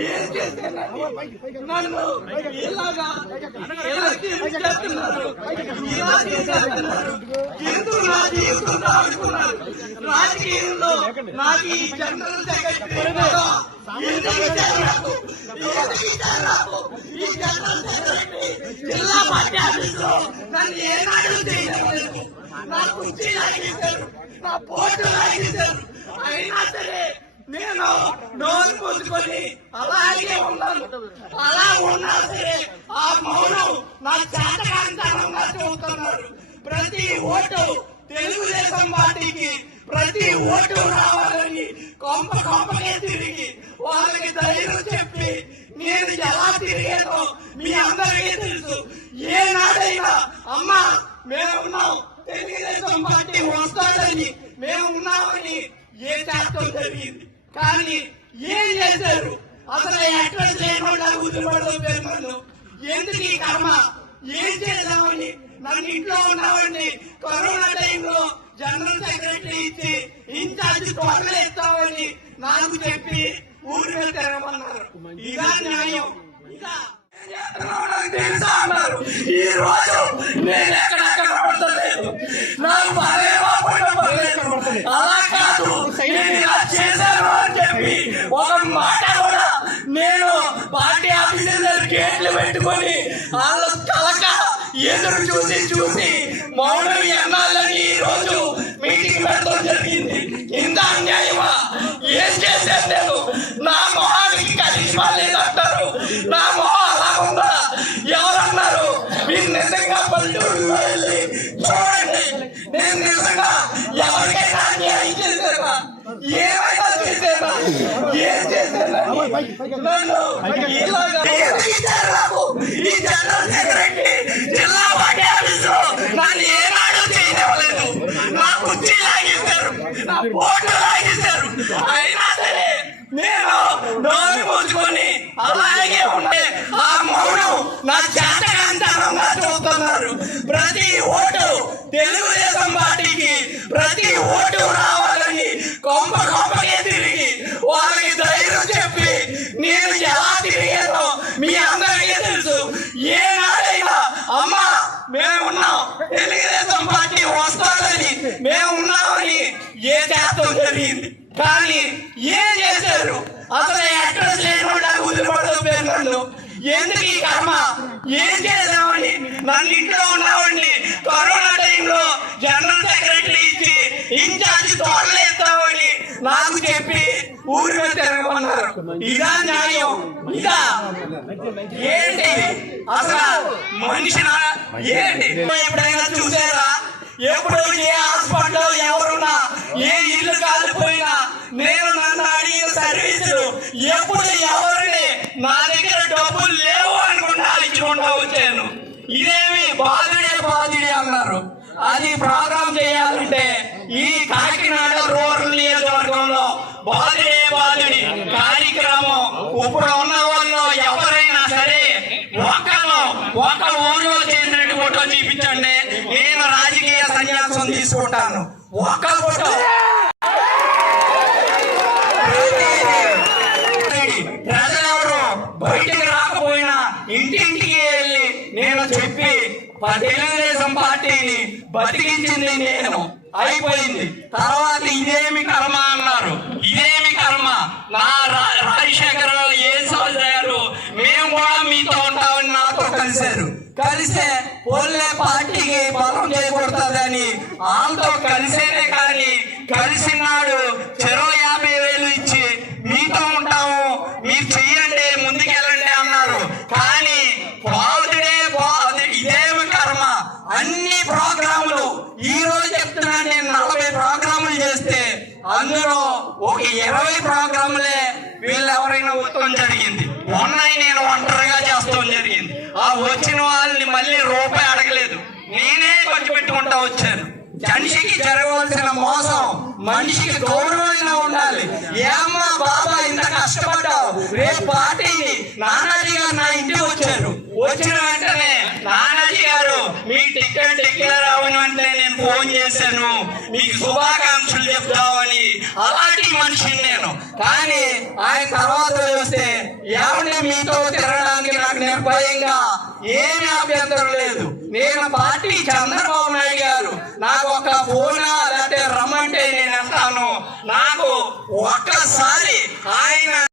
ఏం నన్ను ఇలాగా చేస్తున్నారు ఇలా చేసేస్తున్నారు ఎందుకు నా జీవితం ఆడుకున్నారు రాజకీయంలో నాకు ఈ జనరల్ సెక్రటరీ ఈ జనరల్ సెక్రటరీ జిల్లా పార్టీ ఆఫీసులో నన్ను ఏనాడు చేయలేదు నా కుర్చీ లాగేశారు నా పోటు లాగేశారు అయినా సరే నేను నోరు పోసుకొని అలాగే ఉన్నాను. అలా ఉన్నా సరే ఆ మౌనం నా చేతకాంతనంగా చూస్తున్నారు. ప్రతి ఓటు తెలుగుదేశం పార్టీకి ప్రతి ఓటు రావాలని కొంప కొంపకే తిరిగి వాళ్ళకి ధైర్యం చెప్పి నేను ఎలా తిరిగానో మీ అందరికీ తెలుసు. ఏనాడైనా అమ్మా మేమున్నాం తెలుగుదేశం పార్టీ వస్తాడని మేము ఉన్నామని ఏ శాతం జరిగింది కానీ ఏం చేస్తారు అసలు ఎక్కడ చేయకుండా ఉద్యమడం పేరు ఎందుకు ఈ కర్మ? ఏం చేద్దామని నన్ను ఇంట్లో ఉన్నామండి కరోనా టైంలో జనరల్ సెక్రటరీ ఇచ్చి ఇన్ఛార్జ్ టోటల్ నాకు చెప్పి ఊరి మీద తిరగమన్నారు. ఇదా న్యాయం. ఇదా. తెలుసా అన్నారు. ఈ రోజు నేను ఎక్కడ కనపడతలేదు నాకు బాగా పడలేదు అలా కాదు నేను ఇలా చేశాను అని చెప్పి ఒక మాట కూడా నేను పార్టీ ఆఫీసర్ గేట్లు పెట్టుకొని వాళ్ళ కలక ఎదురు చూసి చూసి మౌనం ఎన్నాళ్ళని ఈరోజు మీటింగ్ పెట్టడం జరిగింది. ఇంత అన్యాయమా? ఏం చేసేది నేను? నా మొహానికి కరిష్మా లేదంటారు. నా మొహం అలా ఉందా? ఎవరన్నారు? మీరు నిజంగా పల్లెటూరు వెళ్ళి చూడండి. నేను నిజంగా ఎవరికైనా అన్యాయం చేశానా ఏం చేశానా నన్ను ఇలాగా ఎందుకు ఇచ్చారు నాకు? ఈ జనరల్ సెక్రటరీ జిల్లా పార్టీ ఆఫీసులో నన్ను ఏనాడు చేయనివ్వలేదు నా కుర్చీ లాగేశారు నా పోటు లాగేశారు అయినా సరే నేను నోరు మూసుకొని అలాగే ఉంటే ఆ మౌనం నా చేతకాంతనంగా చూస్తున్నారు. ప్రతి ఓటు తెలుగు శాతం కానీ ఏం చేశారు? అసలు అడ్రస్ లేకుండా వదిలిపడదు పేర్లు ఎందుకు ఈ కర్మ? ఏం చేద్దామని నన్ను ఇంట్లో ఉన్నామని కరోనా టైంలో జనరల్ సెక్రటరీ ఇచ్చి ఇన్ఛార్జ్ తోడలేస్తామని నాకు చెప్పి ఊరిలో తిరగమన్నారు. ఇదా న్యాయం. ఇదా. ఏంటి అసలు మనిషి ఏంటి? ఎప్పుడైనా చూసారా? ఎప్పుడు ఏ హాస్పిటల్ ఎవరున్నా ఏ ఇల్లు ఎప్పుడు ఎవరిని నా దగ్గర డబ్బులు లేవు అనుకుంటా ఇచ్చుకుంటా వచ్చాను. ఇదేమి బాధుడే బాధుడే అన్నారు. అది ప్రోగ్రామ్ చేయాలంటే ఈ కాకినాడ రూరల్ నియోజకవర్గంలో బాధుడే బాధుడి కార్యక్రమం ఇప్పుడు ఉన్న వాళ్ళు ఎవరైనా సరే ఒకరు ఒక ఊరిలో చేసినట్టు ఫోటో చూపించండి. నేను రాజకీయ సన్యాసం తీసుకుంటాను. ఒక ఫోటో. తెలుగుదేశం పార్టీని బతికించింది నేను. అయిపోయింది. తర్వాత ఇదేమి కర్మ అన్నారు? ఇదేమి కర్మ? నా రా- రాజశేఖర ఏం సోదరు మేము కూడా మీతో ఉంటామని నాతో కలిశారు. కలిసే పోలే పార్టీకి బలం చేకూడుతుందని వాళ్ళతో కలిసేనే కానీ కలిసినాడు చెరో యాభై వేలు ఇచ్చి మీతో ఉంటాము మీరు చెయ్యండి ముందుకెళ్ళండి అన్నారు కానీ బాధుడే బాధ ఇదేమి కర్మ అన్ని ప్రోగ్రాములు ఈ రోజు చెప్తున్నాను నేను నలభై ప్రోగ్రాములు చేస్తే అందులో ఒక ఇరవై ప్రోగ్రాములే వీళ్ళు ఎవరైనా వచ్చడం జరిగింది. ఉన్నాయి నేను ఒంటరిగా చేస్తాం జరిగింది. ఆ వచ్చిన వాళ్ళని మళ్ళీ రూపాయి అడగలేదు. నేనే ఖర్చు పెట్టుకుంటా వచ్చాను. మనిషికి జరగవలసిన మోసం మనిషికి గౌరవంగా ఉండాలి. ఏమ్మా బాబా ఇంత కష్టపడ్డావు? రేపు పార్టీని నానాజీ గారు నా ఇంటికి వచ్చారు. వచ్చిన వెంటనే నానాజీ గారు మీ టికెట్ డిక్లేర్ అవ్వని వెంటనే నేను ఫోన్ చేశాను. మీకు శుభాకాంక్షలు చెప్తా అలాంటి మనిషిని నేను వచ్చాను కానీ ఆయన తర్వాత చూస్తే ఎవరిని మీతో తిరగడానికి నాకు నిర్భయంగా ఏమీ అభ్యంతరం లేదు. నేను పార్టీ చంద్రబాబు నాయుడు గారు. నాకు ఒక ఫోనా లేకపోతే రమ్మంటే నేను వెళ్తాను. నాకు ఒక్కసారి ఆయన